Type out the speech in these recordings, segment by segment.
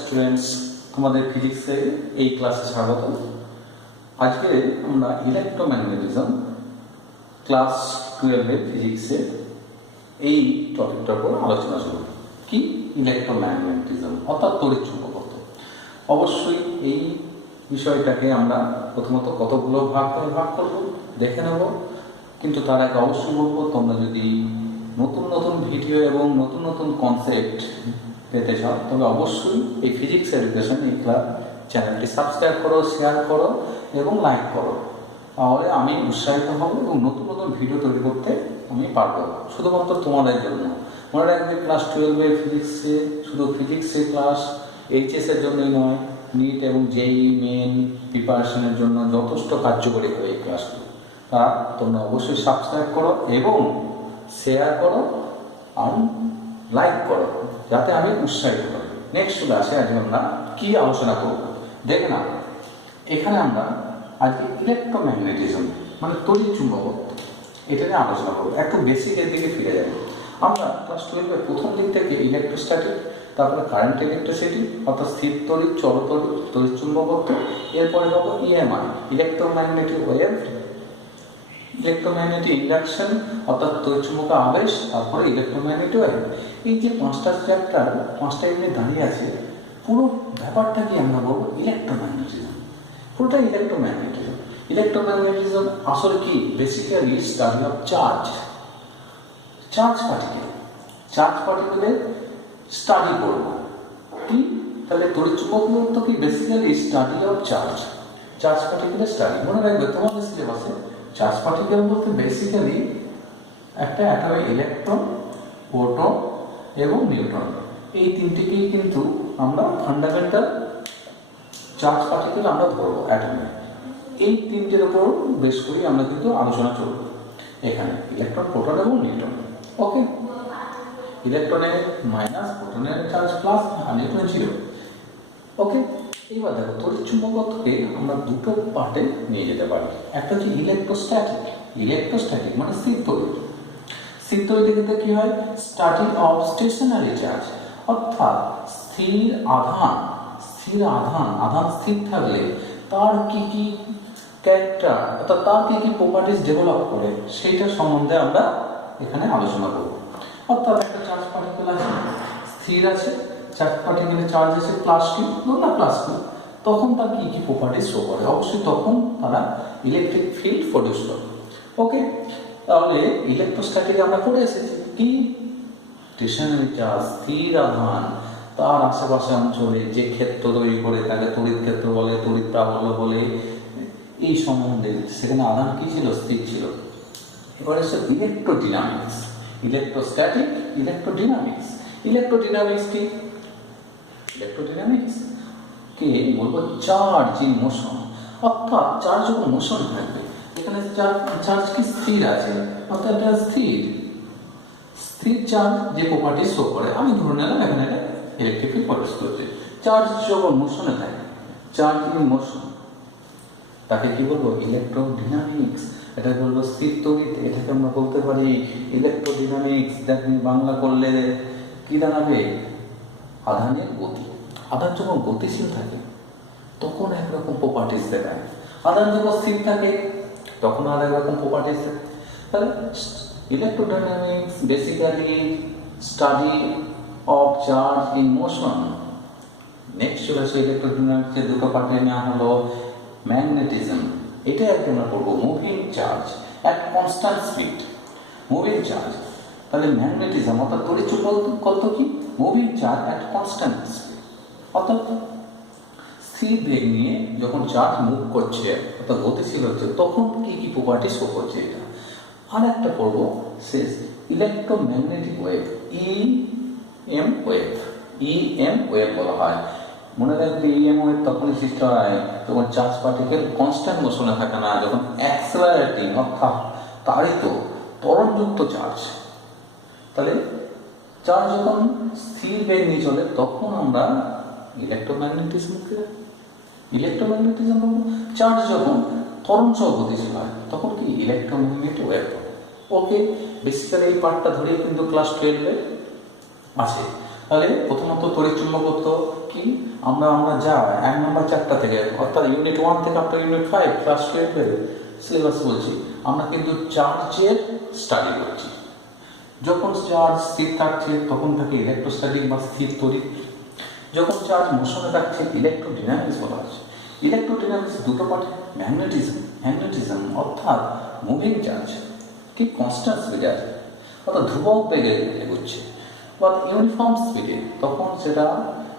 Students, তোমাদের ফিজিক্সের এই ক্লাসে স্বাগত। আজকে আমরা ইলেকট্রোম্যাগনেটিজম ক্লাস 12 ফিজিক্সের এই টপিকটার উপর আলোচনা করব। কি ইলেকট্রোম্যাগনেটিজম অর্থাৎ তড়িৎচুম্বকত্ব। অবশ্যই এই বিষয়টাকে আমরা প্রথমত কতগুলো ভাগ করব দেখে নেব, কিন্তু তার আগে অবশ্যই বলবো, তোমরা যদি নতুন নতুন ভিডিও এবং নতুন নতুন কনসেপ্ট পেতে চাও তবে অবশ্যই এই ফিজিক্স এডুকেশন এই ক্লাব চ্যানেলটি সাবস্ক্রাইব করো, শেয়ার করো এবং লাইক করো। তাহলে আমি উৎসাহিত হব এবং নতুন নতুন ভিডিও তৈরি করতে আমি পারবো, শুধুমাত্র তোমাদের জন্য। মনে রাখবে, ক্লাস 12 ফিজিক্সে শুধু ফিজিক্সের ক্লাস এইচএসের জন্যই নয়, নিট এবং জেই মেন প্রিপারেশনের জন্য যথেষ্ট কার্যকরী হয় এই ক্লাসগুলো। তা তোমরা অবশ্যই সাবস্ক্রাইব করো এবং শেয়ার করো আর লাইক করো, যাতে আমি উৎসাহিত করি। নেক্সট ক্লাসে আজ আমরা কি আলোচনা করব দেখে না। এখানে আমরা আজকে ইলেকট্রোম্যাগনেটিজম মানে তড়িৎচুম্বকত্ব এটা নিয়ে আলোচনা করবো। একটু বেসিকের দিকে ফিরে যাব। আমরা ক্লাস 12 প্রথম দিক থেকে ইলেকট্রোস্ট্যাটিক, তারপরে কারেন্ট ইলেকট্রিসিটি অর্থাৎ স্থির তড়িৎ, চলতড়িৎ, তড়িৎচুম্বকত্ব, এরপরে হবো EMI electromagnetic wave, electromagnetic induction অর্থাৎ তড়িৎচুম্বক আবেশ, তারপরে ইলেকট্রোম্যাগনেটিক ওয়েভ। এই যে পাঁচটা চ্যাপ্টার, পাঁচটা ইউনিট দাঁড়িয়ে আছে, পুরো ব্যাপারটা কি আমরা বলবো ইলেকট্রোম্যাগনেটিজম, পুরোটা ইলেকট্রোম্যাগনেটিজম। ইলেকট্রোম্যাগনেটিজম আসলে কি? বেসিক্যালি স্টাডি অফ চার্জ পার্টিকেলের স্টাডি করবো। কি তাহলে তড়িৎচুম্বকত্ব কি? বেসিক্যালি স্টাডি অফ চার্জ পার্টিকেলের স্টাডি। মনে রাখবে তোমাদের সিলেবাসে চার্জ পার্টিকেল বলতে বেসিক্যালি একটা অ্যাটমে ইলেকট্রন, প্রোটন এবং নিউট্রন, এই তিনটিকেই কিন্তু আমরা ফান্ডামেন্টাল চার্জ পার্টিকেল আমরা ধরবো অ্যাটমে। এই তিনটের উপর বেশ করে আমরা কিন্তু আলোচনা করব এখানে, ইলেকট্রন, প্রোটন এবং নিউট্রন। ওকে, ইলেকট্রনের মাইনাস, প্রোটনের চার্জ প্লাস আর নিউট্রন ছিল। ওকে, এইবার দেখো তড়িৎচুম্বকত্বকে আমরা দুটো পার্টে নিয়ে যেতে পারি। একটা হচ্ছে ইলেকট্রোস্ট্যাটিক মানে স্থির তড়িৎ। স্থির তড়িৎ ক্ষেত্রে কি হয়? স্টাডি অফ স্টেশনারি চার্জ অর্থাৎ স্থির আধান স্থির থাকলে তার কি কি ক্যারেক্টার অর্থাৎ তার কি কি প্রপার্টিজ ডেভেলপ করে সেইটা সম্বন্ধে আমরা এখানে আলোচনা করব। অর্থাৎ একটা চার্জ পার্টিকেল আছে, স্থির আছে, চার্জ পার্টিকেলের চার্জ আছে +q, তখন তার কি কি প্রপার্টিজ শো করে? অবশ্যই তখন তারা ইলেকট্রিক ফিল্ড প্রডিউস করে। ওকে, তাহলে ইলেকট্রোস্ট্যাটিক আমরা পড়ে এসেছি কি? স্টেশনারি চার্জ, স্থির আধান, তার আশেপাশে অঞ্চলে যে ক্ষেত্র তৈরি করে তাকে তড়িৎ ক্ষেত্র বলে, তড়িৎ প্রাবল্য বলে। এই সম্বন্ধে সেখানে আধান কি ছিল? স্থির ছিল। এবার এসে ইলেকট্রোডিনামিক্স, ইলেকট্রোস্ট্যাটিক, ইলেকট্রোডিনামিক্স কি? ইলেকট্রোডিনামিক্স কে বলবো চার্জ ইন মোশন, অর্থাৎ চার্জ যখন মোশন থাকবে, এখানে চার্জ কি স্থির আছে, অর্থাৎ এটা স্থির চার্জ যে প্রপার্টি শো করে। আমি ধরে নিলাম এখানে একটা ইলেকট্রিক ফিল্ড প্রডিউস করছে। চার্জ যখন মোশনে থাকে, চার্জ ইন মোশন, তাকে কি বলবো? ইলেকট্রোডিনামিক্স। এটা বলবো স্থির তড়িৎ, এটাকে আমরা বলতে পারি ইলেকট্রোডিনামিক্স। দেখুন বাংলা করলে কি দাঁড়াবে? আধানের গতি। আধান যখন গতিশীল থাকে তখন একরকম প্রপার্টিস দেখায়, আধান যখন স্থির থাকে তখন আর একরকম প্রপার্টিস দেখায়। তাহলে electrodynamics basically study of charge in motion. Next চলে আসে ইলেকট্রোডাইনামিক্সের দুটো পার্টে নেওয়া হলো ম্যাগনেটিজম। এটা একটা আমরা পড়বো moving charge at constant speed, moving charge. তাহলে ম্যাগনেটিজম অর্থাৎ তড়িৎচুম্বকত্ব কি? Moving charge at constant speed, অর্থাৎ স্থির বেগ নিয়ে যখন চার্জ মুভ করছে অর্থাৎ গতিশীল হচ্ছে তখন কি কি প্রপার্টি শো করছে এটা। আর একটা পড়বো শেষ ইলেকট্রোম্যাগনেটিক ওয়েভ, ইএম ওয়েভ বলা হয়। মনে রাখবে ইএম ওয়েভ তখনই সৃষ্টি হয় যখন চার্জ পার্টিকেল কনস্ট্যান্ট মোশনে থাকে না, যখন অ্যাক্সেলারেটিং অর্থাৎ তাড়িত ত্বরণযুক্ত চার্জ। তাহলে চার্জ যখন স্থির বেগ নিয়ে চলে তখন আমরা ইলেকট্রোম্যাগনেটিজম বলবো। চার্জ যখন ত্বরণ সহ গতিশীল হয় তখন কি? ইলেকট্রোম্যাগনেটিক ওয়েভ বলে। ওকে, বেসিক্যালি এই পার্টটা ধরেই কিন্তু ক্লাস 12 আছে। তাহলে প্রথমত তড়িৎ চুম্বকত্ব কি, আমরা যা 1 নম্বর চ্যাপ্টার থেকে অর্থাৎ ইউনিট 1 থেকে আপনার ইউনিট 5 ক্লাস 12 সিলেবাস বলছি, আমরা কিন্তু চার্জের স্টাডি করছি। যখন চার্জ স্থির থাকছে তখন থাকে ইলেকট্রোস্ট্যাটিক বা স্থির তড়িৎ, যখন চার্জ মোশনে থাকছে ইলেকট্রোডাইনামিক্স বলা হচ্ছে। ইলেকট্রোডাইনামিক্স দুটো পার্ট, ম্যাগনেটিজম অর্থাৎ মুভিং চার্জ কি কনস্ট্যান্ট স্পিডে আছে অর্থাৎ ধ্রুবক বেগে এগোচ্ছে বা ইউনিফর্ম স্পিডে,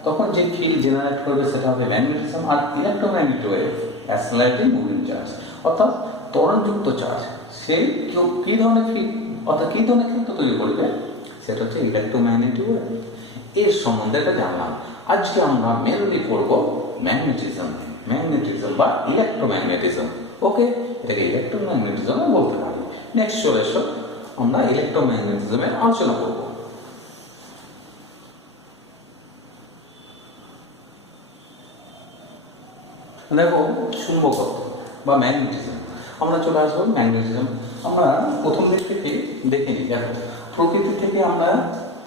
তখন যে ফিল্ড জেনারেট করবে সেটা হবে ম্যাগনেটিজম। আর electromagnetic wave accelerating moving charge অর্থাৎ ত্বরণযুক্ত চার্জ, সেই কী ধরনের ফিল্ড অর্থাৎ কী ধরনের ক্ষেত্র তৈরি করবে সেটা হচ্ছে ইলেকট্রোম্যাগনেটিক ওয়েভ। এর সম্বন্ধে এটা জানলাম। আজকে আমরা মেনলি পড়ব ম্যাগনেটিজম বা ইলেকট্রোম্যাগনেটিজম। ওকে, এটাকে ইলেকট্রোম্যাগনেটিজম বলতে পারি। নেক্সট চলে এসো, আমরা ইলেকট্রোম্যাগনেটিজমের আলোচনা করব। দেখো চুম্বকত্ব বা ম্যাগনেটিজম, আমরা চলে আসবো ম্যাগনেটিজম। আমরা প্রথম দিক থেকে দেখে নিই। দেখো প্রকৃতি থেকে আমরা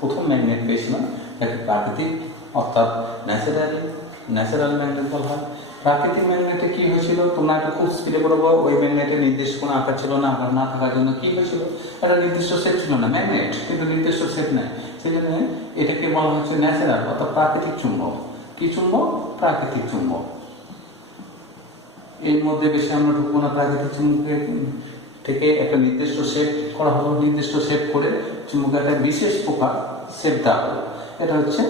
প্রথম ম্যাগনেট পেয়েছিলাম, একটা প্রাকৃতিক অর্থাৎ ন্যাচারাল ম্যাগনেট বলা হয়। প্রাকৃতিক ম্যাগনেটে কি হয়েছিল, তোমরা একটা খুব স্পিডে বলবো, ওই ম্যাগনেটের নির্দিষ্ট কোনো আকার ছিল না, আকার না থাকার জন্য কি হয়েছিল, একটা নির্দিষ্ট শেপ ছিল না, ম্যাগনেট কিন্তু নির্দিষ্ট শেপ নেয়, সেই জন্য এটাকে বলা হচ্ছে ন্যাচারাল অর্থাৎ প্রাকৃতিক চুম্বক। কি চুম্বক? প্রাকৃতিক চুম্বক। এর মধ্যে বেশি আমরা ঢুকবো না। প্রাকৃতিক চুম্বকের থেকে একটা নির্দিষ্ট শেপ করা হলো, নির্দিষ্ট শেপ করে চুম্বকের একটা বিশেষ প্রকার শেপ দেওয়া হলো, এটা হচ্ছে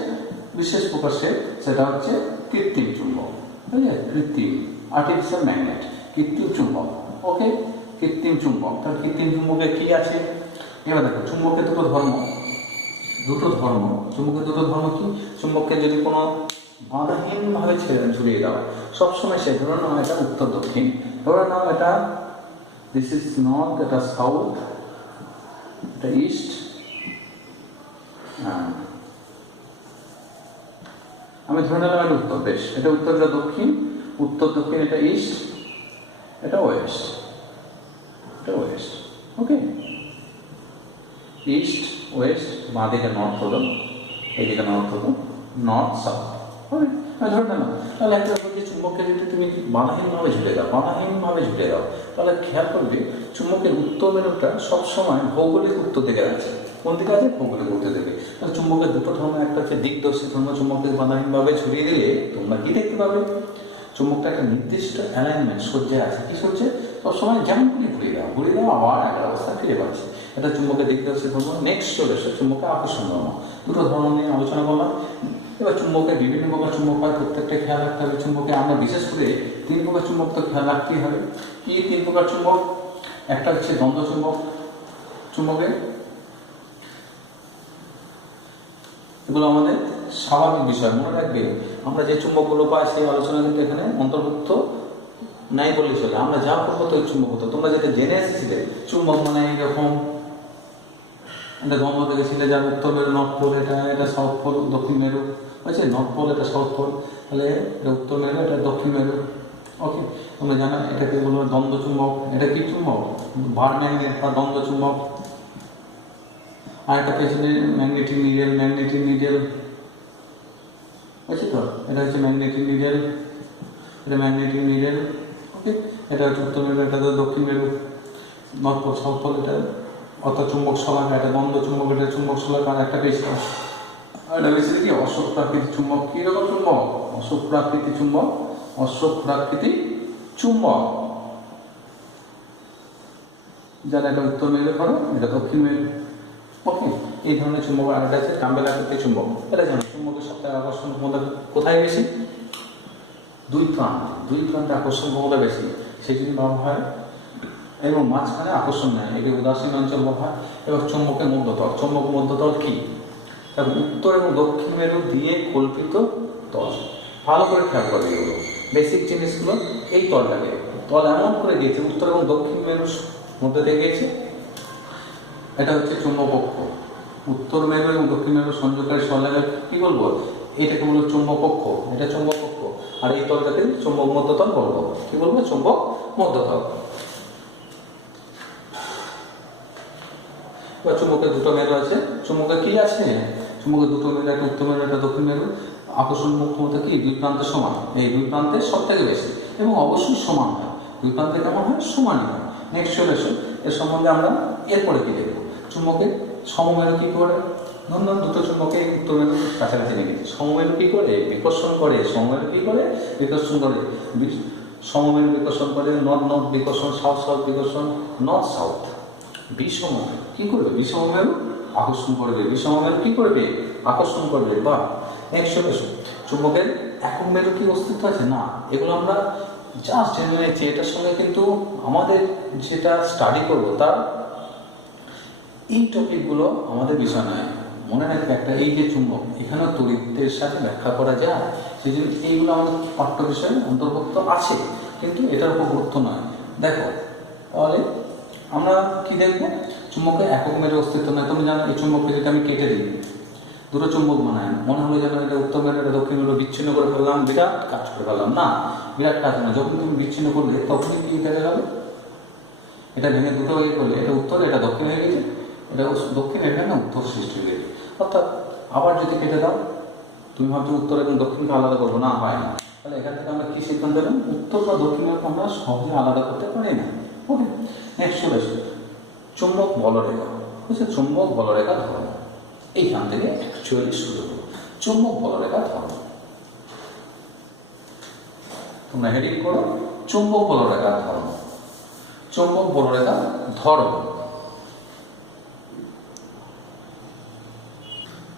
বিশেষ প্রকার শেপ, সেটা হচ্ছে কৃত্রিম চুম্বক। বুঝলে, কৃত্রিম আর্টিফিশিয়াল ম্যাগনেট, কৃত্রিম চুম্বক। ওকে, কৃত্রিম চুম্বক। তাহলে কৃত্রিম চুম্বকে কি আছে? এবার দেখো চুম্বকের দুটো ধর্ম। চুম্বকের দুটো ধর্ম কি? চুম্বককে যদি কোনো বাধাহীনভাবে ঝুলিয়ে দাও সবসময় সে ধরে নাও এটা উত্তর দক্ষিণ, ধরে নাও এটা দিস ইজ নর্থ, এটা সাউথ, এটা ইস্ট, আমি ধরে নিলাম এটা উত্তর, বেশ, এটা উত্তর, এটা দক্ষিণ, উত্তর দক্ষিণ, এটা ইস্ট, এটা ওয়েস্ট, ওকে, ইস্ট ওয়েস্ট, বাঁ দিকে নর্থ হলো, এইদিকে নর্থ হলো, নর্থ সাউথ। ধরে নিলাম। তাহলে একটা যে চুম্বককে যদি তুমি বাধাহীনভাবে ঝুলে দাও তাহলে খেয়াল করবে চুম্বকের উত্তর মেরুটা সবসময় ভৌগোলিক উত্তর দিকে আছে। কোন দিকে আছে? ভৌগোলিক উত্তর দিকে। তাহলে চুম্বকের দুটো ধর্ম, একটা হচ্ছে দিকদর্শী ধর্ম। চুম্বককে বাধাহীনভাবে ঝুলিয়ে দিলে তোমরা কি দেখতে পাবে? চুম্বকটা একটা নির্দিষ্ট অ্যালাইনমেন্ট সজ্জায় আছে। কি সজ্জে? সবসময় যেমন ঘুরিয়ে দাও আবার একটা অবস্থা ফিরে পাচ্ছে। এটা চুম্বকের দিকদর্শী ধর্ম। নেক্সট চলে এসে চুম্বকের আকর্ষণ ধর্ম। দুটো ধর্ম নিয়ে আলোচনা করলাম। এবার চুম্বকের বিভিন্ন প্রকার চুম্বক হয়, প্রত্যেকটা খেয়াল রাখতে হবে। চুম্বকে আমরা বিশেষ করে 3 প্রকার চুম্বক তো খেয়াল রাখতেই হবে। কি 3 প্রকার চুম্বক? একটা হচ্ছে দ্বন্দ্ব চুম্বক। চুম্বকে এগুলো আমাদের স্বাভাবিক বিষয়, মনে রাখবে। আমরা যে চুম্বকগুলো পাই সেই আলোচনা কিন্তু এখানে অন্তর্ভুক্ত নাই বললে চলে। আমরা যা করবো তো চুম্বক হতো, তোমরা যেটা জেনে এসেছিলে চুম্বক মানে এইরকম, এটা দ্বন্দ্ব দেখেছিলে, যার উত্তর মেরু নর্থ পোল, এটা সাউথ পোল, দক্ষিণ মেরু, বুঝছে, নর্থ পোল এটা সাউথ পোল, তাহলে এটা উত্তর মেরু, এটা দক্ষিণ মেরু। ওকে, তোমরা জানো এটাকে বলবো দ্বন্দ্ব চুম্বক। এটা কি চুম্বক? ভার ম্যাগনেট বা দ্বন্দ্ব চুম্বক। আর একটা পেছনে ম্যাগনেটিক নিডেল, বুঝছি তো, এটা হচ্ছে ম্যাগনেটিক নিডেল, এটা ম্যাগনেটিক নিডেল। ওকে, এটা হচ্ছে উত্তর মেরু, এটা দক্ষিণ মেরু, নর্থ পোল সাউথ পোল, এটা অর্থাৎ চুম্বক শলাকা, এটা দ্বন্দ্ব চুম্বক, এটা চুম্বক শলাকা। আর একটা পেয়েছিল, আর এটা পেয়েছিল কি অশোক প্রাকৃতিক চুম্বক। কি রকম চুম্বক? অশোক প্রাকৃতিক চুম্বক। যারা এটা উত্তর মেরু ধরো, এটা দক্ষিণ মেরু। ওকে, এই ধরনের চুম্বক। আর এটা আছে টাম্বেল আকৃতির চুম্বক। এটা জানো চুম্বকের সবথেকে আকর্ষণ ক্ষমতা কোথায় বেশি? দুই প্রান্তে আকর্ষণ ক্ষমতা বেশি, সেই জন্য ভাবা হয়, এবং মাঝখানে আকর্ষণ নেয়, এটি উদাসীন অঞ্চল বলা হয়। এবং চুম্বকের মধ্যতল কি? তারপর উত্তর এবং দক্ষিণ মেরু দিয়ে কল্পিত তল। ভালো করে খেয়াল করবে এগুলো বেসিক জিনিসগুলো। এই তল এমন করে দিয়েছে, উত্তর এবং দক্ষিণ মেরুর মধ্যে দিয়ে গিয়েছে। এটা হচ্ছে চুম্বক অক্ষ। উত্তর মেরু এবং দক্ষিণ মেরু সংযোগকারী সরলরেখা কি বলবো? এটাকে বলবো চুম্বক অক্ষ। এটা চুম্বক অক্ষ। আর এই তলটাকে চুম্বক মধ্যতল বলবো। কি বলবো? চুম্বক মধ্যতল। চুম্বকের দুটো মেরু আছে। চুম্বকে কি আছে? চুম্বকের দুটো মেরু, একটা উত্তর মেরু একটা দক্ষিণ মেরু, আকর্ষণ ক্ষমতা কি দুই প্রান্তে সমান, এই দুই প্রান্তে সব থেকে বেশি এবং অবশ্যই সমান হয়, দুই প্রান্তে কেমন হয়, সমানই হয়। নেক্সট চলে এসো, এর সম্বন্ধে আমরা এরপরে কি দেখবো, চুম্বকের সমমেরু কি করে, ধরুন দুটো চুম্বকে উত্তর মেরু কাছাকাছি রেখেছি, সমমেরু কি করে বিকর্ষণ করে, সমমেরু কি করে বিকর্ষণ করে, সমমেরু বিকর্ষণ করে, নর্থ নর্থ বিকর্ষণ, সাউথ সাউথ বিকর্ষণ, নর্থ সাউথ। বিষম কি করবে, বিষম মেরু আকর্ষণ করবে, বিষম মেরু কি করবে আকর্ষণ করবে। বা নেক্সট চলে এসো, চুম্বকের একক মেরু কি অস্তিত্ব আছে, না, এগুলো আমরা জাস্ট জেনে নিচ্ছি, এটার সঙ্গে কিন্তু আমাদের যেটা স্টাডি করবো তার এই টপিকগুলো আমাদের বিষয় নয়। মনে রাখবে একটা, এই যে চুম্বক এখানেও তড়িতের সাথে ব্যাখ্যা করা যায়, সেই জন্য এইগুলো আমাদের পাঠ্য বিষয়ে অন্তর্ভুক্ত আছে, কিন্তু এটার উপর গুরুত্ব নয়। দেখো তাহলে আমরা কি দেখবো, চুম্বকের একক মেরু অস্তিত্ব নয়। তুমি জানো এই চুম্বককে যদি আমি কেটে দিই, দুটো চুম্বক বানায়, মনে হলো যেন এটা উত্তর মেরু এটা দক্ষিণ মেরু, বিচ্ছিন্ন করে ফেললাম, বিরাট কাজ করে ফেললাম, না, বিরাট কাজ না। যখন তুমি বিচ্ছিন্ন করলে তখনই কি কেটে যাবে, এটা ভেঙে দুটো হয়ে করলে এটা উত্তর এটা দক্ষিণ হয়ে গেছে, এটা দক্ষিণ এখানে উত্তর সৃষ্টি হয়ে গেছে। অর্থাৎ আবার যদি কেটে দাও, তুমি ভাবছো উত্তর এবং দক্ষিণকে আলাদা করবো, না, হয় না। তাহলে এখান থেকে আমরা কি সিদ্ধান্ত নিলাম, উত্তর বা দক্ষিণকে আমরা সহজে আলাদা করতে পারি না। ওকে, নেক্সট চলে আসবে চুম্বক বলরেখা। বুঝছে, চুম্বক বলরেখা ধর্ম, এইখান থেকে অ্যাকচুয়ালি শুরু হলো চুম্বক বলরেখা ধর্ম। তোমরা হেডিং করো চুম্বক বলরেখা ধর্ম, চুম্বক বলরেখা ধর্ম।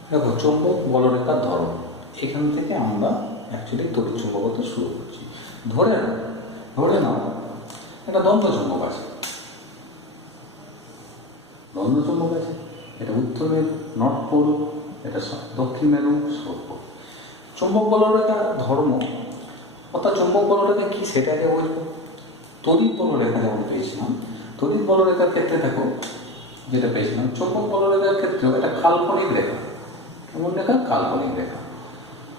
দেখো চুম্বক বলরেখার ধর্ম, এখান থেকে আমরা অ্যাকচুয়ালি তড়িৎ চুম্বকত্ব শুরু করছি। ধরে নাও একটা দ্বন্দ্ব চুম্বক আছে, দ্বন্দ্ব চুম্বক আছে, এটা উত্তর মেরু নর্থ পোল, এটা দক্ষিণ মেরু সাউথ পোল। চুম্বক বলরেখার ধর্ম অর্থাৎ চুম্বক বলরেখা কি সেটাকে বুঝবো। তড়িৎ বলরেখা যেমন পেয়েছিলাম, তড়িৎ বলরেখার ক্ষেত্রে দেখো যেটা পেয়েছিলাম, চুম্বক বলরেখার ক্ষেত্রেও এটা কাল্পনিক রেখা। কেমন রেখা, কাল্পনিক রেখা,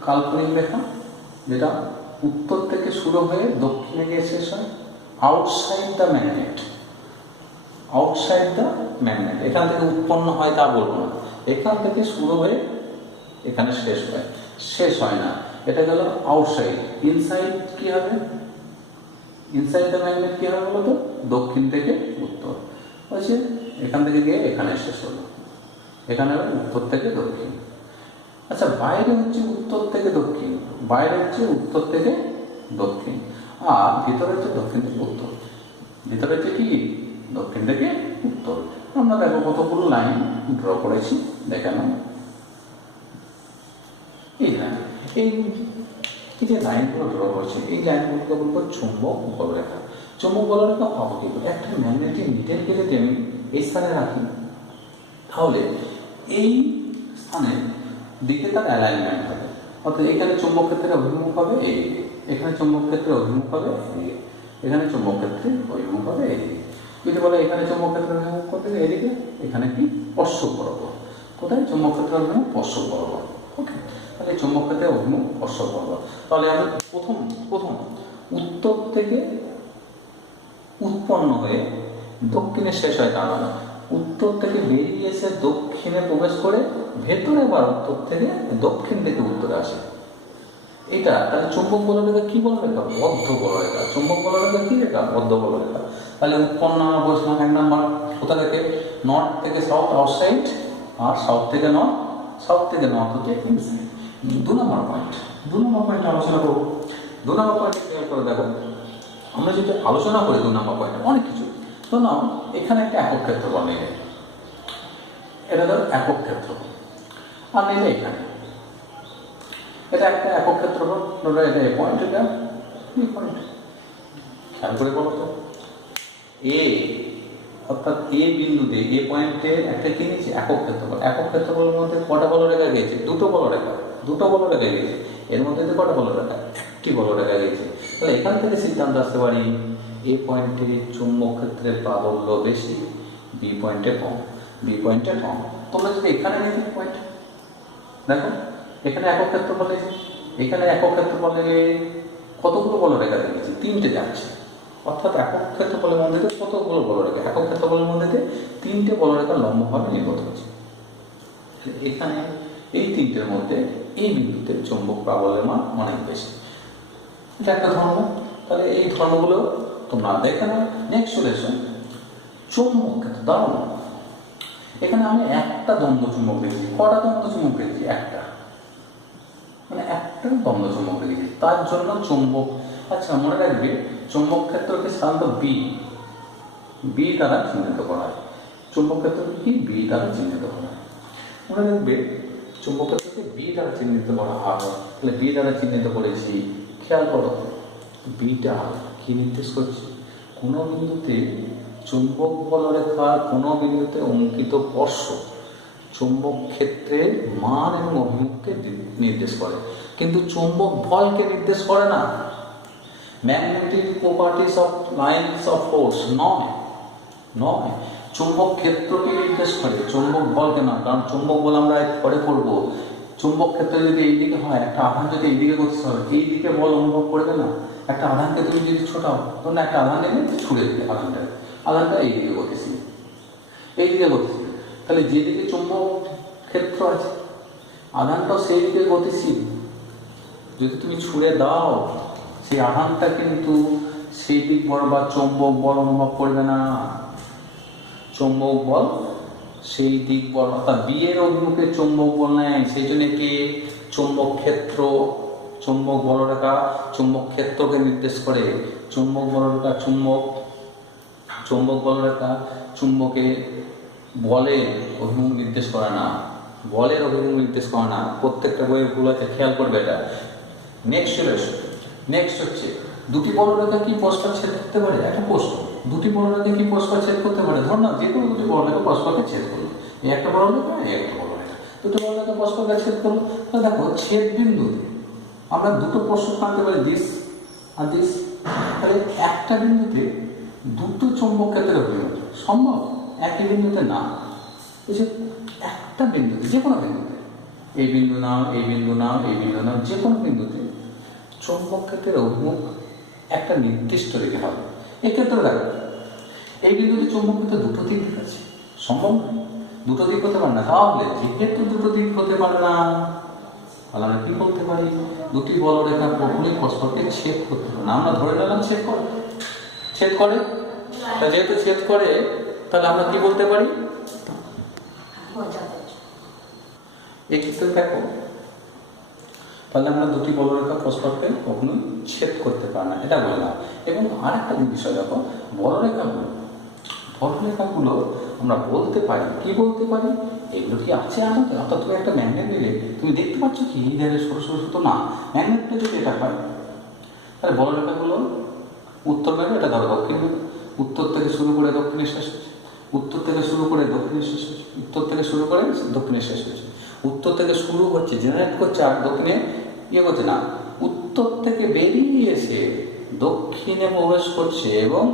কাল্পনিক রেখা যেটা উত্তর থেকে শুরু হয়ে দক্ষিণে গিয়ে শেষ হয়, outside the magnet, outside the magnet. এখান থেকে উৎপন্ন হয় তা বলবো না, এখান থেকে শুরু হয়ে এখানে শেষ হয় না, এটা গেল আউটসাইড। ইনসাইড কি হবে, ইনসাইড দ্য ম্যাগনেট কি হবে বলতো, দক্ষিণ থেকে উত্তর বলছে, এখান থেকে গিয়ে এখানে শেষ হলো, এখানে হবে উত্তর থেকে দক্ষিণ। আচ্ছা, বাইরে হচ্ছে উত্তর থেকে দক্ষিণ, বাইরে হচ্ছে উত্তর থেকে দক্ষিণ, আর ভিতরে হচ্ছে দক্ষিণ থেকে উত্তর, ভিতরে হচ্ছে কি দক্ষিণ থেকে উত্তর। আমরা দেখো কতগুলো লাইন ড্র করেছি, দেখে নাও এই লাইন, এই যে লাইনগুলো ড্র করেছে, এই লাইনগুলোকে বলবো চুম্বক বলরেখা। চুম্বক বলরেখা পাবো কি করে, একটা ম্যাগনেটিক নিডেলকে যদি আমি এই স্থানে রাখি, তাহলে এই স্থানের দিকে তার অ্যালাইনমেন্ট হবে। অর্থাৎ এখানে চুম্বক ক্ষেত্রে অভিমুখ হবে এইদিকে, এখানে চুম্বক ক্ষেত্রে অভিমুখ হবে এইদিকে, এখানে চুম্বক ক্ষেত্রে অভিমুখ হবে এইদিকে। যদি বলে এখানে চুম্বক ক্ষেত্রে অভিমুখ করতে এদিকে, এখানে কি স্পর্শক বরাবর, কোথায় চুম্বক ক্ষেত্রে অভিমুখ স্পর্শক বরাবর। ওকে, তাহলে চুম্বক ক্ষেত্রে অভিমুখ স্পর্শক বরাবর। তাহলে আমি প্রথম উত্তর থেকে উৎপন্ন হয়ে দক্ষিণে শেষ হয়, কারণ উত্তর থেকে বেরিয়ে এসে দক্ষিণে প্রবেশ করে ভেতরে আবার উত্তর থেকে দক্ষিণ থেকে উত্তরে আসে। এটা তাহলে চুম্বক বলরেখা কি বলরেখা, বদ্ধ বলরেখা। চুম্বক বলরেখা কি রেখা, বদ্ধ বলরেখা। তাহলে উৎপন্ন আমরা বলছিলাম এক নাম্বার, কোথা থেকে, নর্থ থেকে সাউথ আউটসাইড, আর সাউথ থেকে নর্থ হচ্ছে ইনসাইড। দু নম্বর পয়েন্ট আলোচনা করবো। 2 নম্বর পয়েন্ট খেয়াল করে দেখো, আমরা যদি আলোচনা করি 2 নম্বর পয়েন্টে অনেক কিছু, তো না এখানে একটা একক ক্ষেত্রফল নিলে, এটা ধরো একক ক্ষেত্রফল, আর নিলে এখানে এটা একটা একক ক্ষেত্রফল, ধরো এটা এ পয়েন্ট, এটা বি পয়েন্ট। খেয়াল করে বলো তো, এ অর্থাৎ এ বিন্দুতে, এ পয়েন্টে একটা কি নিয়েছি, একক ক্ষেত্রফল। একক ক্ষেত্রফলের মধ্যে কটা বলরেখা গিয়েছে, দুটো বলরেখা গিয়েছে। এর মধ্যে কটা বলরেখা, একটি বলরেখা গিয়েছে। তাহলে এখান থেকে সিদ্ধান্ত আসতে পারি, এ পয়েন্টে চুম্বক ক্ষেত্রের প্রাবল্য বেশি, বি পয়েন্টে কম। তোমরা যদি এখানে নিয়ে পয়েন্ট দেখো, এখানে একক ক্ষেত্রফল নিয়েছি, এখানে একক ক্ষেত্রফল নিলে কতগুলো বলরেখা দেখেছি, 3টে যাচ্ছে। অর্থাৎ একক ক্ষেত্রফলের মধ্যে কতগুলো বলরেখা, একক ক্ষেত্রফলের মধ্যে 3টে বলরেখা লম্বভাবে নির্গত হচ্ছে। এখানে এই তিনটের মধ্যে এই বিন্দুতে চুম্বক প্রাবল্যের মান অনেক বেশি। এটা একটা ধর্ম। তাহলে এই ধর্মগুলো তোমরা দেখে নাও। নেক্সট চলে এসো চুম্বক ক্ষেত্র। দাঁড়ানো, এখানে আমি একটা দ্বন্দ্ব চুম্বক দেখেছি। কটা দ্বন্দ্ব চুম্বক দেখেছি? একটা, মানে একটা দ্বন্দ্ব চুম্বক দেখেছি। তার জন্য চুম্বক, আচ্ছা মনে রাখবে চুম্বক ক্ষেত্রকে সাধারণত বি দ্বারা চিহ্নিত করা হয়। চুম্বক ক্ষেত্রকে কি বি দ্বারা চিহ্নিত করা হয়? মনে রাখবে চুম্বক ক্ষেত্রকে বি দ্বারা চিহ্নিত করা হয়। তাহলে বি দ্বারা চিহ্নিত করেছি, খেয়াল করো বিটা কি নির্দেশ করছে? কোনো বিন্দুতে চুম্বক বলরেখার কোনো বিন্দুতে অঙ্কিত স্পর্শ চুম্বক ক্ষেত্রের মান এবং অভিমুখকে নির্দেশ করে, কিন্তু চুম্বক বলকে নির্দেশ করে না। Magnetic properties of lines of force নয়, চুম্বক ক্ষেত্রকে নির্দেশ করে, চুম্বক বলকে না। কারণ চুম্বক বল আমরা পরে করবো। চুম্বক ক্ষেত্র যদি এইদিকে হয়, একটা আধান যদি এইদিকে করতে হয়, এইদিকে বল অনুভব করবে না। একটা আধানকে তুমি যদি ছোটাও, ধরুন একটা আধান নেবে ছুড়ে দিলে, আধানটা এইদিকে গতিশীল, এইদিকে গতিশীল। তাহলে যেদিকে চুম্বক ক্ষেত্র আছে আধানটাও সেই দিকে গতিশীল। যদি তুমি ছুড়ে দাও, সেই আধানটা কিন্তু সেই দিক বল বা চুম্বক বল অনুভব করবে না। চুম্বক বল সেই দিক বল, অর্থাৎ বিয়ের অভিমুখে চুম্বক বল নেয়। সেই জন্য কি চুম্বক ক্ষেত্র, চুম্বক বলরেখা চুম্বক ক্ষেত্রকে নির্দেশ করে। চুম্বক বলরেখা চুম্বক বলরেখা চুম্বকে বলের অভিমুখ নির্দেশ করে না, বলের অভিমুখ নির্দেশ করে না। প্রত্যেকটা বইয়ের ভুল আছে, খেয়াল করবে এটা। নেক্সট হচ্ছে দুটি বলরেখা কি পরস্পর ছেদ করতে পারে? একটা প্রশ্ন, দুটি বলরেখা কি পরস্পর ছেদ করতে পারে? ধর না যে কোনো দুটি বলরেখা পরস্পরকে ছেদ করলো, এই একটা বলরেখা এই একটা বলরেখা, দুটো বলরেখা পরস্পরকে ছেদ করলো। তাহলে দেখো ছেদ বিন্দুতে আমরা দুটো প্রশ্ন আনতে পারি, দিস আর দিস। তাহলে একটা বিন্দুতে দুটো চুম্বক ক্ষেত্রের অভিমুখ সম্ভব? একই বিন্দুতে না। একটা বিন্দুতে, যে কোনো বিন্দুতে, এই বিন্দু নাও, এই বিন্দু নাও, এই বিন্দু নাও, যে কোনো বিন্দুতে চুম্বক ক্ষেত্রের অভিমুখ একটা নির্দিষ্ট দিকে হবে। এক্ষেত্রে দেখো এই বিন্দুতে চুম্বক ক্ষেত্রে দুটো দিক আছে, সম্ভব না? দুটো দিক হতে পারে না। তাহলে যেহেতু দুটো দিক হতে পারে না, তাহলে আমরা কি বলতে পারি? দুটি বলরেখা কখনোই পরস্পরকে ছেদ করতে পারে না। আমরা ধরে নিলাম ছেদ করে। তা যেহেতু ছেদ করে, তাহলে আমরা কি বলতে পারি? এক্ষেত্রে দেখো, তাহলে আমরা দুটি বলরেখা পরস্পরকে কখনোই ছেদ করতে পারে না, এটা বললাম। এবং আরেকটা বিষয় দেখো, বলরেখাগুলো আমরা বলতে পারি, কি বলতে পারি? এগুলো কি আছে আমাকে? অর্থাৎ তুমি একটা ম্যাগনেট নিলে তুমি দেখতে পাচ্ছ কি এই ধরনের সরু সরু সুতো না, ম্যাগনেটটা যদি এটা হয় তাহলে বলরেখাগুলো উত্তর মেরু, এটা ধরো দক্ষিণ মেরু, উত্তর থেকে শুরু করে দক্ষিণে শেষ হচ্ছে, উত্তর থেকে শুরু করে দক্ষিণে শেষ হচ্ছে, উত্তর থেকে শুরু করে দক্ষিণে শেষ হচ্ছে। উত্তর থেকে শুরু হচ্ছে, জেনারেট করছে, আর দক্ষিণে ইয়ে করছে না। উত্তর থেকে বেরিয়ে এসে দক্ষিণে প্রবেশ করছে এবং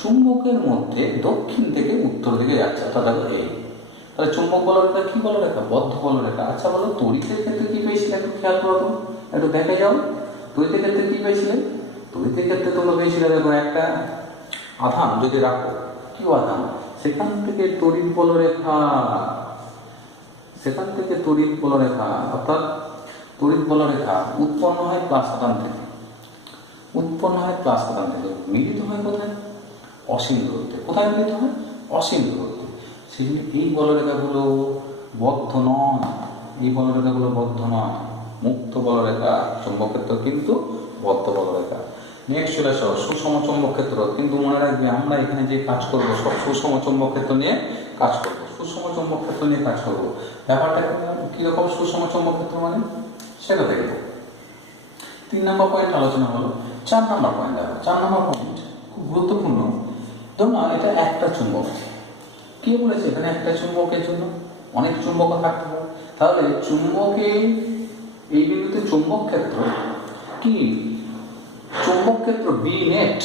চুম্বকের মধ্যে দক্ষিণ থেকে উত্তর দিকে যাচ্ছে, অর্থাৎ এই। তাহলে চুম্বক বলরেখা কি বলরেখা? বদ্ধ বলরেখা। আচ্ছা বলো তড়িতের ক্ষেত্রে কি পেয়েছিলে? একটু খেয়াল করো তো, একটু দেখে যাও। তড়িতের ক্ষেত্রে কি পেয়েছিলে? তড়িতের ক্ষেত্রে তোমরা পেয়েছিলে, দেখো একটা আধান যদি রাখো, কি আধান, সেখান থেকে তড়িৎ বলরেখা, অর্থাৎ তড়িৎ বলরেখা উৎপন্ন হয় প্লাস আধান থেকে, মিলিত হয় কোথায়? অসীম দূরত্বে। কোথায় মিলিত হয়? অসীম দূরত্বে। সেই জন্য এই বলরেখাগুলো বদ্ধ নয়, মুক্ত বলরেখা। চুম্বক ক্ষেত্র কিন্তু বদ্ধ বলরেখা। নেক্সট চলে আসো সুষম চুম্বক ক্ষেত্র। কিন্তু মনে রাখবে আমরা এখানে যে কাজ করবো সব সুষম চুম্বক ক্ষেত্র নিয়ে কাজ করবো, ব্যাপারটা কিরকম সুষম চুম্বক ক্ষেত্র মানে সেটা দেখবো। 3 নম্বর পয়েন্ট আলোচনা হলো। 4 নম্বর পয়েন্ট দেখো, 4 নম্বর পয়েন্ট খুব গুরুত্বপূর্ণ। ধরুন এটা একটা চুম্বক, কে বলেছে এখানে একটা চুম্বকের জন্য অনেক চুম্বক থাকতে হবে। তাহলে চুম্বকে এই বিন্দুতে চুম্বক ক্ষেত্র কি? চুম্বক ক্ষেত্র বি নেট,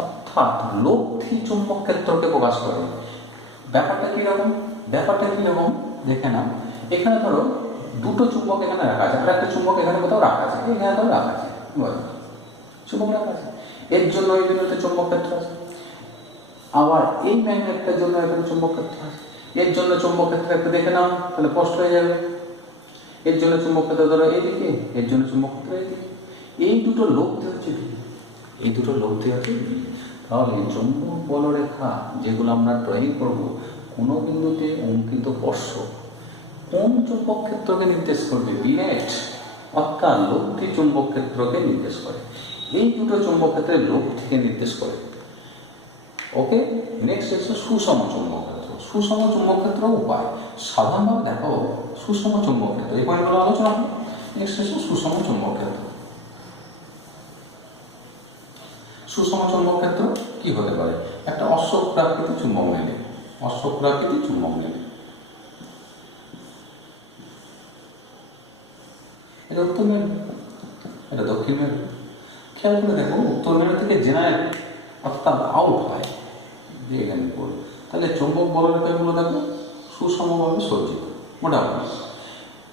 অর্থাৎ লব্ধি চুম্বক ক্ষেত্রকে প্রকাশ করে। ব্যাপারটা কিরকম দেখে নাও। এখানে ধরো দুটো চুম্বক এখানে রাখা আছে, আর একটা চুম্বক এখানে কোথাও রাখা আছে, এখানে ধরো রাখা আছে, চুম্বক রাখা আছে। এর জন্য এই বিন্দুতে চুম্বক ক্ষেত্র আছে। আবার এই ম্যাগনেটটার জন্য এখানে চুম্বক ক্ষেত্র আছে, এর জন্য চুম্বক ক্ষেত্র একটু দেখে নাও, তাহলে স্পষ্ট হয়ে যাবে। এর জন্য চুম্বক ক্ষেত্র ধরো এইদিকে, এর জন্য চুম্বক ক্ষেত্র এইদিকে। এই দুটো লব্ধি হচ্ছে ভি, এই দুটো লব্ধি হচ্ছে ভি। তাহলে চুম্বক বলরেখা যেগুলো আমরা ড্রয়িং করব, কোনো বিন্দুতে অঙ্কিত স্পর্শ কোন চুম্বক ক্ষেত্রকে নির্দেশ করবে? বি নেট, অর্থাৎ লব্ধি চুম্বক ক্ষেত্রকে নির্দেশ করে। এই দুটো চুম্বক ক্ষেত্রের লব্ধিকে নির্দেশ করে। ওকে, নেক্সট হচ্ছে সুষম চুম্বক ক্ষেত্র। সুষম চুম্বক ক্ষেত্র উপায় সাধারণভাবে দেখো, সুষম চুম্বক ক্ষেত্র এই পয়েন্টগুলো আলোচনা হবে। নেক্সট হচ্ছে সুষম চুম্বক ক্ষেত্র। সুষম চুম্বক ক্ষেত্র কি হতে পারে? একটা অশ্বক্ষাকৃতি চুম্বক মেলে, অশ্বক্ষাকৃতি চুম্বক মেলে। এটা উত্তর মেরু, এটা দক্ষিণ মেরু। খেয়াল করে দেখো, উত্তর মেরু থেকে জেনারেল অর্থাৎ আউট হয় যে এখানে পড়ে, তাহলে চুম্বক বলরেখাগুলো দেখো সুষমভাবে সজ্জিত মোটামুটি।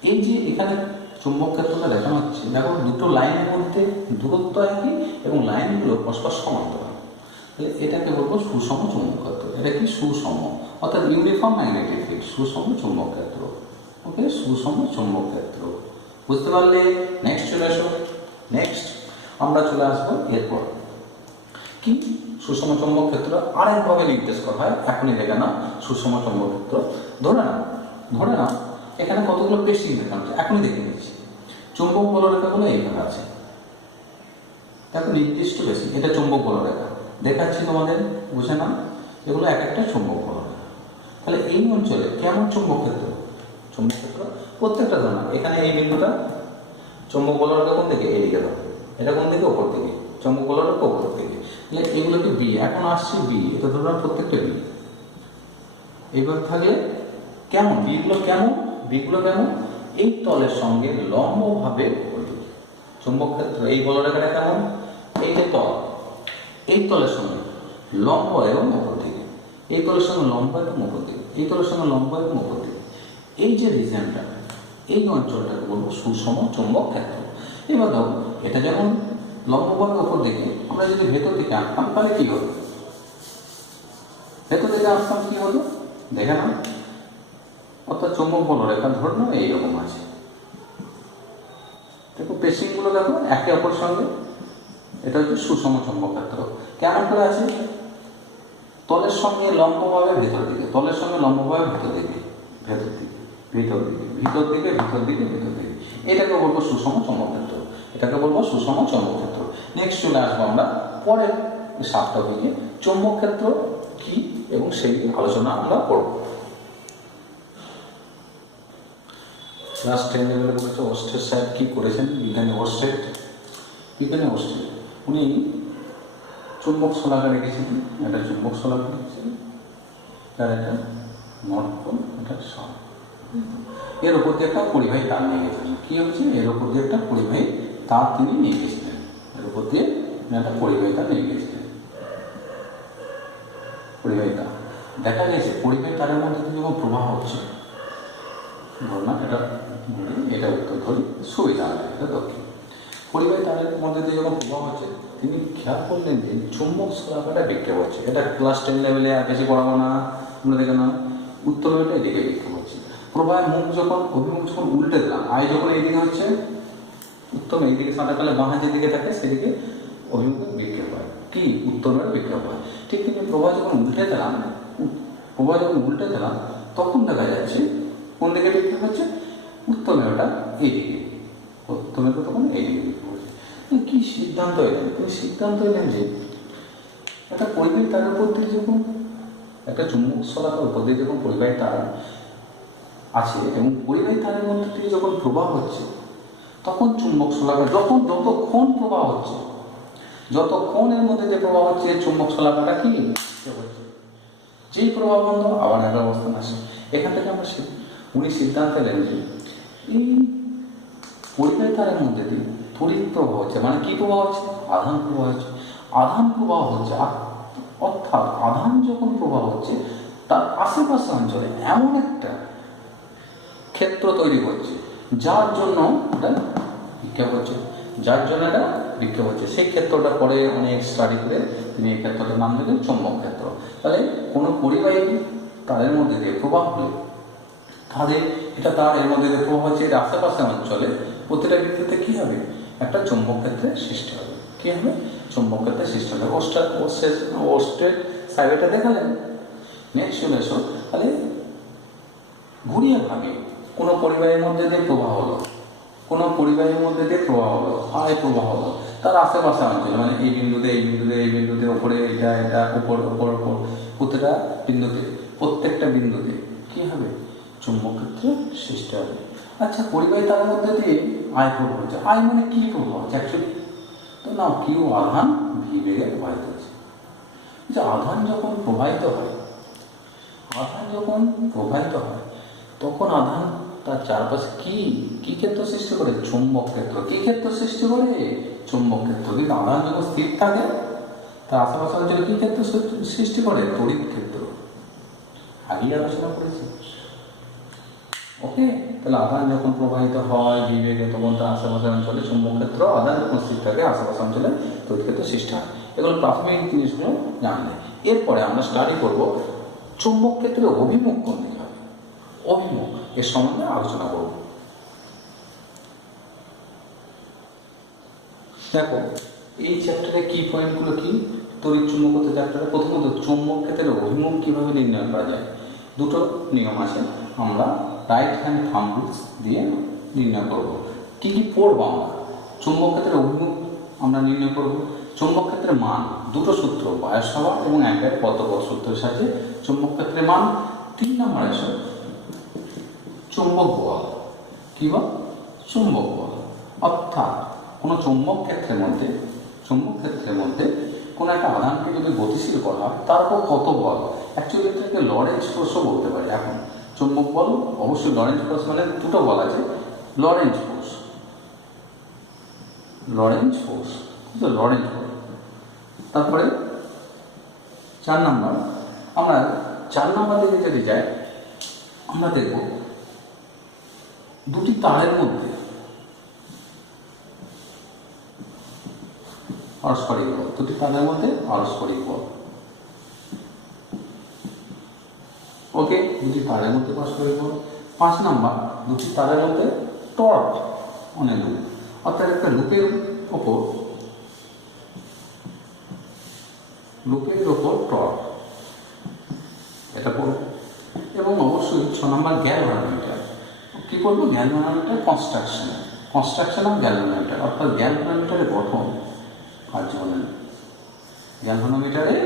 এই যে এখানে চুম্বক ক্ষেত্রটা দেখানো হচ্ছে, দেখো দুটো লাইনের মধ্যে দূরত্ব একই এবং লাইনগুলো পরস্পর সমান্তরাল, তাহলে এটাকে বলবো সুষম চুম্বক ক্ষেত্র। এটা কি? সুষম, অর্থাৎ ইউনিফর্ম ম্যাগনেটিক ফিল্ড, সুষম চুম্বক ক্ষেত্র। ওকে, সুষম চুম্বক ক্ষেত্র বুঝতে পারলে? নেক্সট চলে আসো। নেক্সট আমরা চলে আসবো এরপর কি সুষম চুম্বক ক্ষেত্র আরেকভাবে নির্দেশ করা হয়। এখনই দেখে নাও সুষম চুম্বক ক্ষেত্র। ধরে নাও এখানে কতগুলো পেশি দেখানো হচ্ছে, এখনই দেখে নিচ্ছি। চুম্বক বলরেখাগুলো এইভাবে আছে, দেখো নির্দিষ্ট পেশি, এটা চুম্বক বলরেখা দেখাচ্ছি তোমাদের, বুঝে নাও এগুলো এক একটা চুম্বক বলরেখা। তাহলে এই অঞ্চলে কেমন চুম্বক ক্ষেত্র? চুম্বক ক্ষেত্র প্রত্যেকটা ধরো না, এখানে এই বিন্দুটা চুম্বক বলরেখা কোন দিকে? এইদিকে ধরো, এটা কোন দিকে? ওপর দিকে, চুম্বক বলরেখা ওপর দিকে। তাহলে এগুলোকে বি, এখন আসছে বি, এটা ধরো প্রত্যেকটা বি। এইবার থাকলে কেমন বিগুলো? বিগুলো কেমন? এই তলের সঙ্গে লম্বভাবে চুম্বক ক্ষেত্র এই বলরেখাটা কেমন? এই যে তল, এই তলের সঙ্গে লম্ব এবং উপর দিকে, এই তলের সঙ্গে লম্ব এবং উপর দিকে, এই তলের সঙ্গে লম্ব এবং উপর দিকে, এই যে রিজনটা, এই অঞ্চলটাকে বলবো সুষম চুম্বক ক্ষেত্র। এবার ধরো এটা যখন লম্বভাবে উপর দিকে, আমরা যদি ভেতর দিকে আঁকতাম তাহলে কি হতো? ভেতর দিকে আঁকতাম কি হতো দেখে না, অর্থাৎ চুম্বক বলরেখা ধরে নাও এইরকম আছে, দেখো পেশিগুলো দেখো একে অপর সঙ্গে, এটা হচ্ছে সুষম চুম্বক ক্ষেত্র। কেমন করে আছে? তলের সঙ্গে লম্বভাবে ভেতর দিকে, তলের সঙ্গে লম্বভাবে ভেতর দিকে, ভেতর দিকে, ভিতর দিকে, ভিতর দিকে, ভিতর দিকে, ভিতর দিকে, এটাকে বলবো সুষম চুম্বক ক্ষেত্র, এটাকে বলবো সুষম চুম্বক ক্ষেত্র। নেক্সট চলে আসবো আমরা পরের সাতটা দিকে, চুম্বক ক্ষেত্র কি এবং সেই আলোচনা আমরা করব। ক্লাস 10 লেভেলে বলেছে ওস্টেড সাহেব কি করেছেন, বিজ্ঞানী ওস্টেড, উনি চুম্বক শলাকা রেখেছিলেন, একটা চুম্বক শলাকা রেখেছিলেন, তার একটা নটপোল, একটা সব, এর উপর দিয়ে একটা পরিবাহী তার নিয়ে গেছিলেন। কি হচ্ছে? এর উপর দিয়ে একটা পরিবাহী তার তিনি নিয়ে গেছিলেন, এর উপর দিয়ে একটা পরিবাহী তার নিয়ে গেছিলেন। পরিবাহী তার দেখা গেছে, পরিবাহী তারের মধ্যে দিয়ে যখন প্রবাহ হচ্ছে, ধরুন এটা উত্তর ধরি, সুবিধা হবে, এটা দক্ষিণ। পরিবাহী তারের মধ্যে দিয়ে যখন প্রবাহ হচ্ছে, তিনি খেয়াল করলেন যে চুম্বক শলাকাটা বিক্ষেপ হচ্ছে। এটা ক্লাস 10 লেভেলে বেশি পড়াবো না, তোমরা দেখে না, উত্তর মেরুটা এদিকে বিক্ষেপ হচ্ছে। প্রবাহের মুখ যখন অভিমুখ যখন উল্টে দিলাম, আয় যখন এইদিকে হচ্ছে, উত্তর এইদিকে সাঁতার কালে বাঁ যেদিকে থাকে সেদিকে অভিমুখে বিক্ষেপ হয়, কি উত্তর মেরু বিক্ষেপ হয়। ঠিক কিন্তু প্রবাহ যখন উল্টে দিলাম, তখন দেখা যাচ্ছে কোন দিকে বিক্ষেপ হচ্ছে? উত্তর মেরুটা এইদিকে, উত্তর মেরু তখন এইদিকে বিক্ষেপ হচ্ছে। কি সিদ্ধান্ত এলেন? তিনি সিদ্ধান্ত এলেন যে একটা পরিবাহী তারের উপর দিয়ে যখন, একটা চুম্বক শলাকার উপর দিয়ে যখন পরিবাহী তার আছে এবং পরিবাহী তারের মধ্যে দিয়ে যখন প্রবাহ হচ্ছে, তখন চুম্বক শলাকা যতক্ষণ প্রবাহ হচ্ছে, যতক্ষণ এর মধ্যে যে প্রবাহ হচ্ছে, চুম্বক শলাকাটা কি হচ্ছে? যেই প্রবাহ বন্ধ আবার এক অবস্থান আসে। এখান থেকে আমরা উনি সিদ্ধান্ত নেন যে এই পরিবাহী তারের মধ্যে দিয়ে তড়িৎ প্রবাহ হচ্ছে, মানে কি প্রবাহ হচ্ছে? আধান প্রবাহ হচ্ছে। আধান প্রবাহ হচ্ছে, অর্থাৎ আধান যখন প্রবাহ হচ্ছে, তার আশেপাশে অঞ্চলে এমন একটা ক্ষেত্র তৈরি করছে, যার জন্য এটা বিক্ষেপ হচ্ছে, সেই ক্ষেত্রটা পরে অনেক স্টাডি করে তিনি এই ক্ষেত্রটার নাম দিলেন চুম্বক ক্ষেত্র। তাহলে কোনো পরিবাহী তারের মধ্যে দিয়ে প্রবাহ হলে তাদের এটা তার এর মধ্যে যে প্রবাহ হচ্ছে এর আশেপাশে অঞ্চলে প্রতিটা বিন্দুতে কি হবে, একটা চৌম্বক ক্ষেত্রের সৃষ্টি হবে। কি হবে, চৌম্বক ক্ষেত্রের সৃষ্টি হবে। ওস্টেট সাইডটা দেখালেন। নেক্সট চলে এসো, তাহলে ঘুরিয়ে ভাবি, কোনো পরিবাহের মধ্যে দিয়ে প্রবাহ হলো, কোনো পরিবাহের মধ্যে দিয়ে প্রবাহ হলো, আয় প্রবাহ হলো, তার আশেপাশে অঞ্চলে মানে এই বিন্দুতে এই বিন্দুতে এই বিন্দুতে ওপরে এটা এটা উপর উপর উপর প্রতিটা বিন্দুতে প্রত্যেকটা বিন্দুতে কি হবে, চুম্বক ক্ষেত্র সৃষ্টি হবে। আচ্ছা, পরিবাহী তারের মধ্যে দিয়ে আয় প্রবাহ হচ্ছে, আয় মানে কি প্রবাহ হচ্ছে অ্যাকচুয়ালি, তো না কিউ আধান ভি বেগে প্রবাহিত হচ্ছে। যে আধান যখন প্রবাহিত হয়, আধান যখন প্রবাহিত হয় তখন আধান তার চারপাশে কি কি ক্ষেত্র সৃষ্টি করে, চুম্বক ক্ষেত্র। কি ক্ষেত্র সৃষ্টি করে, চুম্বক ক্ষেত্র। কিন্তু আধান যখন স্থির থাকে তার আশেপাশে অঞ্চলে কি ক্ষেত্র সৃষ্টি করে, তড়িৎ ক্ষেত্র। আগেই আলোচনা করেছি। ওকে, তাহলে আধান যখন প্রবাহিত হয় বিবেগে তখন তার আশেপাশে অঞ্চলে চুম্বক ক্ষেত্র, আধান যখন স্থির থাকে আশেপাশে অঞ্চলে তড়িৎ ক্ষেত্র সৃষ্টি হয়। এগুলো প্রাথমিক জিনিসগুলো জানলে এরপরে আমরা স্টাডি করব চুম্বক ক্ষেত্রের অভিমুখ কোন দিকে হবে, অভিমুখ এর সম্বন্ধে আলোচনা করব। দেখো এই চ্যাপ্টারে কি পয়েন্টগুলো কি, তড়িৎ চুম্বকত্ব চ্যাপ্টারে প্রথমত চুম্বক ক্ষেত্রের অভিমুখ কিভাবে নির্ণয় করা যায়। দুটো নিয়ম আছে, আমরা রাইট হ্যান্ড থাম্ব রুলস দিয়ে নির্ণয় করব। কি কি পড়ব আমরা, চুম্বক ক্ষেত্রের অভিমুখ আমরা নির্ণয় করব, চুম্বক ক্ষেত্রের মান, দুটো সূত্র বায়স সহগ এবং একের পদ্মপদ সূত্রের সাহায্যে চুম্বক ক্ষেত্রের মান। 3 নম্বর আছে চুম্বক বল। কি বল, চুম্বক বল। অর্থাৎ কোনো চুম্বক ক্ষেত্রের মধ্যে, চুম্বক ক্ষেত্রের মধ্যে কোনো একটা আধানকে যদি গতিশীল করা হয় তার উপর কত বল, অ্যাকচুয়ালি এটাকে লরেন্জ ফোর্সও বলতে পারি। এখন চুম্বক বল অবশ্যই লরেন্জ ফোর্স মানে দুটো বল আছে, লরেন্জ ফোর্স, লরেন্জ ফোর্স, লরেন্জ ফোর্স। তারপরে 4 নম্বর, আমরা 4 নম্বর দিকে যদি যাই আমরা দেখব দুটি তারের মধ্যে পারস্পরিক বল, দুটি তারের মধ্যে পারস্পরিক বল। ওকে, দুটি তারের মধ্যে পারস্পরিক বল। 5 নম্বর, দুটি তারের মধ্যে টর্ক অন এ লুপ, অর্থাৎ একটা লুপের ওপর টর্ক, এটা পড়ব। এবং অবশ্যই 6 নম্বর গ্যালভানোমিটার। কি করবো, গ্যালভানোমিটার কনস্ট্রাকশন অফ গ্যালভানোমিটার, অর্থাৎ গ্যালভানোমিটারের গঠন কাজ বলেন। গ্যালভানোমিটারে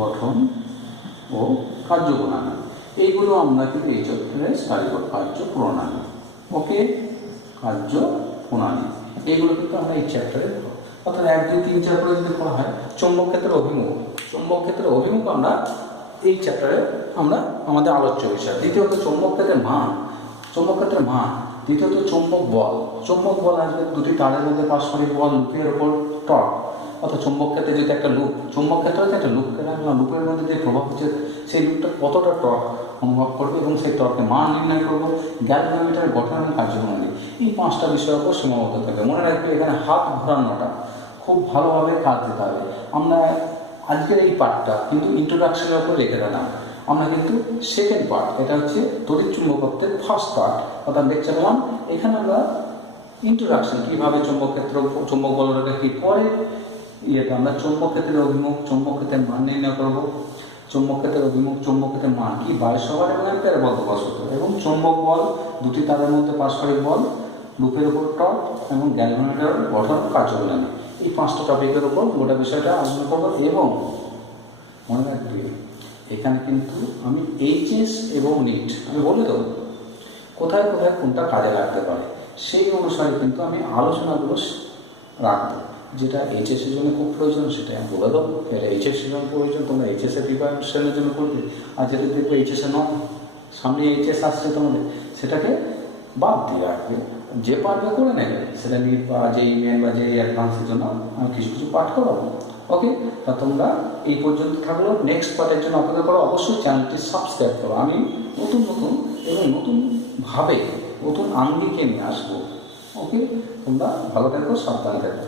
গঠন ও কার্যপ্রণালী, এইগুলো আমরা কিন্তু এই চ্যাপ্টারে স্টাডি করব। কার্যপ্রণালী, ওকে, কার্যপ্রণালী এইগুলো কিন্তু আমরা এই চ্যাপ্টারে, অর্থাৎ 1, 2, 3, 4 করে যদি পড়া হয়। চৌম্বক ক্ষেত্রের অভিমুখ, চৌম্বক ক্ষেত্রের অভিমুখ আমরা এই চ্যাপ্টারে আমরা আমাদের আলোচ্য বিষয়। দ্বিতীয়ত চৌম্বক ক্ষেত্রের মান, চৌম্বক ক্ষেত্রের মান। দ্বিতীয়ত চৌম্বক বল, চৌম্বক বল আসবে দুটি তারের মধ্যে পারস্পরিক বল, লুপের ওপর টর্ক। অর্থাৎ চৌম্বক ক্ষেত্রে যদি একটা লুপ, চৌম্বক ক্ষেত্রে হচ্ছে একটা লুপ, লুপের মধ্যে যে প্রভাব হচ্ছে সেই লুপটা কতটা টর্ক অনুভব করবে এবং সেই টর্কের মান নির্ণয় করবো। গ্যালভানোমিটারের গঠন এবং কার্যপ্রণালী, এই 5টা বিষয়ের উপর সীমাবদ্ধ থাকবে। মনে রাখবে এখানে হাত ঘোরানোটা খুব ভালোভাবে কাজ দিতে হবে। আমরা আজকের এই পার্টটা কিন্তু ইন্ট্রোডাকশনের উপর রেখে দিলাম, আমরা কিন্তু সেকেন্ড পার্ট, এটা হচ্ছে তড়িৎ চুম্বকত্বের ফার্স্ট পার্ট, অর্থাৎ লেকচার 1। এখানে আমরা ইন্ট্রোডাকশন, কীভাবে চৌম্বক ক্ষেত্র, চৌম্বক বলটা কি পরে ইয়েটা আমরা চৌম্বক ক্ষেত্রের অভিমুখ, চৌম্বক ক্ষেত্রের মান নির্ণয় করব। চৌম্বক ক্ষেত্রের অভিমুখ, চৌম্বক ক্ষেত্রের মান কি, বায়স সহগ এবং একের পদ্মপদ সূত্র, এবং চৌম্বক বল, দুটি তারের মধ্যে পারস্পরিক বল, লুপের উপর টর্ক এবং গ্যালভানোমিটারের গঠন কার্যপ্রণালী, এই 5টা টপিকের উপর গোটা বিষয়টা আলোচনা করবো। এবং মনে রাখবে এখানে কিন্তু আমি এইচএস এবং নিট আমি বলে দেবো কোথায় কোথায় কোনটা কাজে লাগতে পারে, সেই অনুসারে কিন্তু আমি আলোচনাগুলো রাখবো। যেটা এইচএসের জন্য খুব প্রয়োজন সেটা আমি বলে দেবো, এটা এইচএসের জন্য প্রয়োজন, তোমরা এইচএসের প্রিপারেশনের জন্য করবে। আর যেটা দেখবে এইচএসে নয়, সামনে এইচএস আসছে তোমাদের, সেটাকে বাদ দিয়ে রাখবে। যে পাঠটা করে নেবে সেটা নিট বা জেইই মেন বা জেইই অ্যাডভান্সের জন্য আমি কিছু কিছু পাঠ করাবো। ওকে, তা তোমরা এই পর্যন্ত থাকলো, নেক্সট পার্টের জন্য অপেক্ষা করো। অবশ্যই চ্যানেলটি সাবস্ক্রাইব করো, আমি নতুন নতুন এবং নতুনভাবে নতুন আঙ্গিকে নিয়ে আসবো। ওকে, তোমরা ভালো থাকো, সাবধানে থাকো।